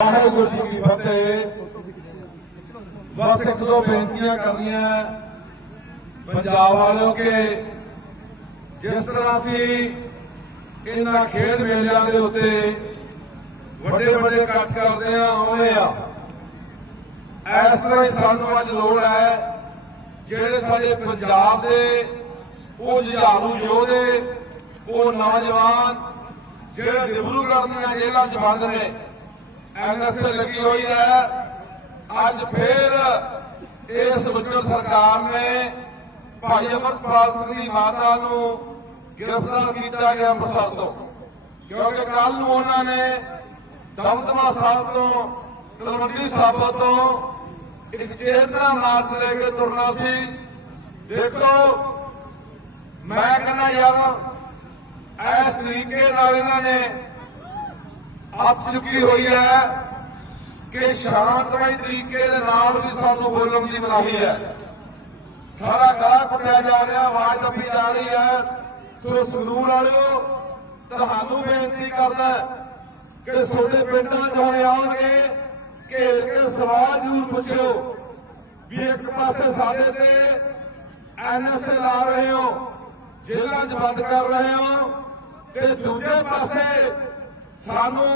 ਵਾਹਿਗੁਰੂ ਜੀ ਕੀ ਫਤਿਹ। ਬਸ ਇੱਕ ਦੋ ਬੇਨਤੀਆਂ ਕਰਨੀਆਂ ਪੰਜਾਬ ਵਾਲਿਓ ਕਿ। ਜਿਸ ਤਰ੍ਹਾਂ ਅਸੀਂ ਇਹਨਾਂ ਖੇਡ ਮੇਲਿਆਂ ਦੇ ਉੱਤੇ ਵੱਡੇ ਵੱਡੇ ਇਕੱਠ ਕਰਦੇ ਆ ਆਉਂਦੇ ਆ ਇਸ ਤਰ੍ਹਾਂ ਹੀ ਸਾਨੂੰ ਅੱਜ ਲੋੜ ਹੈ, ਜਿਹੜੇ ਸਾਡੇ ਪੰਜਾਬ ਦੇ, ਉਹ ਜੁਝਾਰੂ ਯੋਧੇ, ਉਹ ਨੌਜਵਾਨ, ਜਿਹੜੇ ਡਿਬਰੂਗੜ੍ਹ ਦੀਆਂ ਜੇਲ੍ਹਾਂ 'ਚ ਬੰਦ ਨੇ ਐਨਐਸਏ ਲੱਗੀ ਹੋਈ ਹੈ। ਅੱਜ ਫੇਰ ਇਸ ਵਜੋਂ ਸਰਕਾਰ ਨੇ ਭਾਈ ਅਮਰਪਾਲ ਸਿੰਘ ਦੀ ਮਾਤਾ ਨੂੰ ਗ੍ਰਿਫਤਾਰ ਕੀਤਾ ਗਿਆ ਅੰਮ੍ਰਿਤਸਰ ਤੋਂ। ਕਿਉਂਕਿ ਕੱਲ ਨੂੰ ਉਹਨਾਂ ਨੇ ਦਮਦਮਾ ਸਾਹਿਬ ਤੋਂ, ਤਲਵੰਡੀ ਸਾਹਿਬ ਤੋਂ ਇੱਕ ਚੇਤਨਾ ਮਾਰਚ ਲੈ ਕੇ ਤੁਰਨਾ ਸੀ। ਦੇਖੋ, ਮੈਂ ਕਹਿੰਦਾ ਯਾਰ ਇਸ ਤਰੀਕੇ ਨਾਲ ਇਹਨਾਂ ਨੇ ਹੱਥ ਚੁੱਕੀ ਹੋਈ ਹੈ ਕਿ ਸ਼ਾਂਤਮਈ ਤਰੀਕੇ ਦੇ ਨਾਲ ਵੀ ਸਾਨੂੰ ਬੋਲਣ ਦੀ ਮਨਾਹੀ ਹੈ। ਸਾਰਾ ਗਲਾ ਕੁੱਟਿਆ ਜਾ ਰਿਹਾ, ਆਵਾਜ਼ ਦੱਬੀ ਜਾ ਰਹੀ ਹੈ। ਸੋ ਸੰਗਰੂਰ ਵਾਲਿਓ, ਤੁਹਾਨੂੰ ਬੇਨਤੀ ਕਰਦਾ ਕਿ ਤੁਹਾਡੇ ਪਿੰਡਾਂ 'ਚ ਹੁਣ ਆਉਣਗੇ ਘੇਰ ਕੇ ਸਵਾਲ ਜ਼ਰੂਰ ਪੁੱਛਿਓ ਵੀ ਇੱਕ ਪਾਸੇ ਸਾਡੇ ਤੇ ਐਨਐਸਏ ਲਾ ਰਹੇ ਹੋ, ਜੇਲ੍ਹਾਂ 'ਚ ਬੰਦ ਕਰ ਰਹੇ ਹੋ ਤੇ ਦੂਜੇ ਪਾਸੇ ਸਾਨੂੰ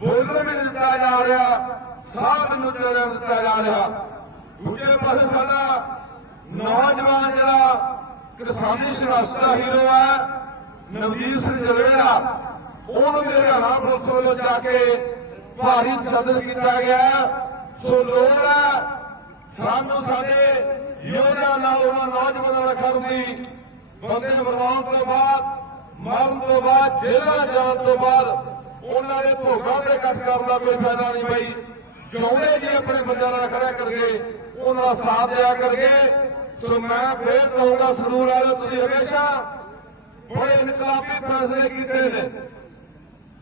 ਬੋਲਣ ਨਹੀਂ ਦਿੱਤਾ ਜਾ ਰਿਹਾ ਸਾਹ ਨੂੰ ਚੱਲਣ ਦਿੱਤਾ ਜਾ ਰਿਹਾ। ਦੂਜੇ ਪਾਸੇ ਸਾਡਾ ਨੌਜਵਾਨ ਜਿਹੜਾ ਕਿਸਾਨੀ ਸੰਘਰਸ਼ ਦਾ ਹੀਰੋ ਹੈ ਨਵਜੀਤ ਸਿੰਘ ਜਲਵੇੜਾ ਉਹਨੂੰ ਵੀ ਹਰਿਆਣਾ ਪੁਲਿਸ ਵੱਲੋਂ ਜਾ ਕੇ ਭਾਰੀ ਕਤਲ ਕੀਤਾ ਗਿਆ ਸੋ ਲੋੜ ਹੈ, ਸਾਨੂੰ ਸਾਡੇ ਯੋਧਿਆਂ ਨਾਲ ਉਹਨਾਂ ਨੌਜਵਾਨਾਂ ਨਾਲ ਖੜਨ ਦੀ। ਬੰਦੇ ਮਰਵਾਉਣ ਤੋਂ ਬਾਅਦ, ਮਰਨ ਤੋਂ ਬਾਅਦ, ਜੇਲ੍ਹਾਂ ਜਾਣ ਤੋਂ ਬਾਅਦ ਉਹਨਾਂ ਦੇ ਭੋਗਾਂ ਦੇ ਕੱਟ ਕਰਨ ਦਾ ਕੋਈ ਫਾਇਦਾ ਨਹੀਂ ਬਈ। ਜਿਉਂਦੇ ਜੀ ਆਪਣੇ ਬੰਦਿਆਂ ਨਾਲ ਖੜਿਆ ਕਰਕੇ ਉਹਨਾਂ ਦਾ ਸਾਥ ਦਿਆ ਕਰਕੇ ਸੋ ਮੈਂ ਫੇਰ ਕਹੂੰਗਾ ਸਰੂਰ ਵਾਲੇ ਤੁਸੀਂ ਹਮੇਸ਼ਾ। ਬੜੇ ਇਨਕਲਾਬੀ ਫੈਸਲੇ ਕੀਤੇ ਨੇ।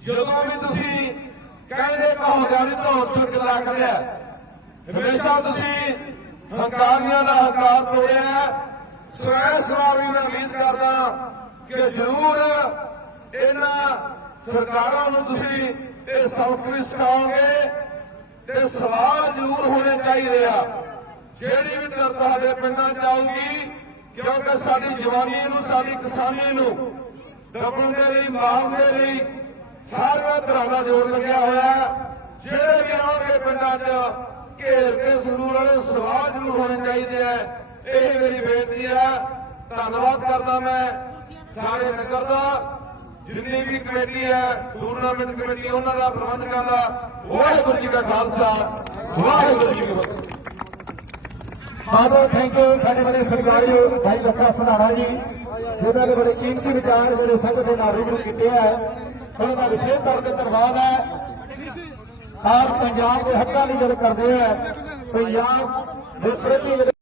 ਜਦੋਂ ਵੀ ਤੁਸੀਂ ਕਹਿੰਦੇ ਕਹੋ ਜਾਨੀ ਤੋਂ ਛੁੱਟ ਲਾ ਕਰਿਆ ਹਮੇਸ਼ਾ ਤੁਸੀਂ ਹੰਕਾਰੀਆਂ ਦਾ ਹੰਕਾਰ ਤੋੜਿਆ ਸਵੈ ਇਸ ਵਾਰ ਉਮੀਦ ਕਰਦਾ ਕਿ ਜ਼ਰੂਰ ਇਹਨਾਂ ਸਰਕਾਰਾਂ ਨੂੰ ਤੁਸੀਂ ਇਹ ਸਬਕ ਵੀ ਸਿਖਾਓਗੇ ਤੇ ਸਵਾਲ ਜ਼ਰੂਰ ਹੋਣੇ ਚਾਹੀਦੇ ਆ। ਜਿਹੜੀ ਵੀ ਤਰ੍ਹਾਂ ਸਾਡੇ ਪਿੰਡਾਂ ਚ ਆਊਗੀ, ਕਿਉਂਕਿ ਸਾਡੀ ਜਵਾਨੀ ਨੂੰ, ਸਾਡੀ ਕਿਸਾਨੀ ਨੂੰ ਦਬਣ ਦੇ ਲਈ, ਮਾਰਨ ਦੇ ਲਈ ਸਾਰੀਆਂ ਤਰ੍ਹਾਂ ਦਾ ਜੋਰ ਲੱਗਿਆ ਹੋਇਆ। ਜਿਹੜੇ ਵੀ ਆਉਣਗੇ ਪਿੰਡਾਂ 'ਚ, ਘੇਰ ਕੇ ਜ਼ਰੂਰ ਵਾਲੇ ਸਵਾਲ ਜ਼ਰੂਰ ਹੋਣੇ ਚਾਹੀਦੇ ਆ। ਇਹ ਮੇਰੀ ਬੇਨਤੀ ਹੈ ਧੰਨਵਾਦ ਕਰਦਾ ਮੈਂ ਸਾਰੇ ਨਗਰ ਦਾ। ਜਿੰਨੀ ਵੀ ਕਮੇਟੀ ਹੈ ਟੂਰਨਾਮੈਂਟ ਕਮੇਟੀ, ਉਹਨਾਂ ਦਾ ਪ੍ਰਬੰਧਕਾਂ ਦਾ ਵਾਹਿਗੁਰੂ ਜੀ ਕਾ ਖਾਲਸਾ, ਵਾਹਿਗੁਰੂ ਜੀ ਕੀ ਫਤਿਹ। ਬਹੁਤ ਥੈਂਕ ਯੂ ਸਾਡੇ ਬੜੇ ਸਰਕਾਰੀ ਭਾਈ ਲੱਖਾ ਸਧਾਣਾ ਜੀ ਜਿਨ੍ਹਾਂ ਨੇ ਬੜੇ ਕੀਮਤੀ ਵਿਚਾਰ ਜਿਹੜੇ ਸੰਗਤ ਦੇ ਨਾਲ ਰੂਬਰੂ ਕੀਤੇ ਹੈ ਉਹਨਾਂ ਦਾ ਵਿਸ਼ੇਸ਼ ਤੌਰ ਤੇ ਧੰਨਵਾਦ ਹੈ। ਆਪ ਪੰਜਾਬ ਦੇ ਹੱਕਾਂ ਲਈ ਗੱਲ ਕਰਦੇ ਹੈ ਪੰਜਾਬ ਦੇ ਪ੍ਰਤੀ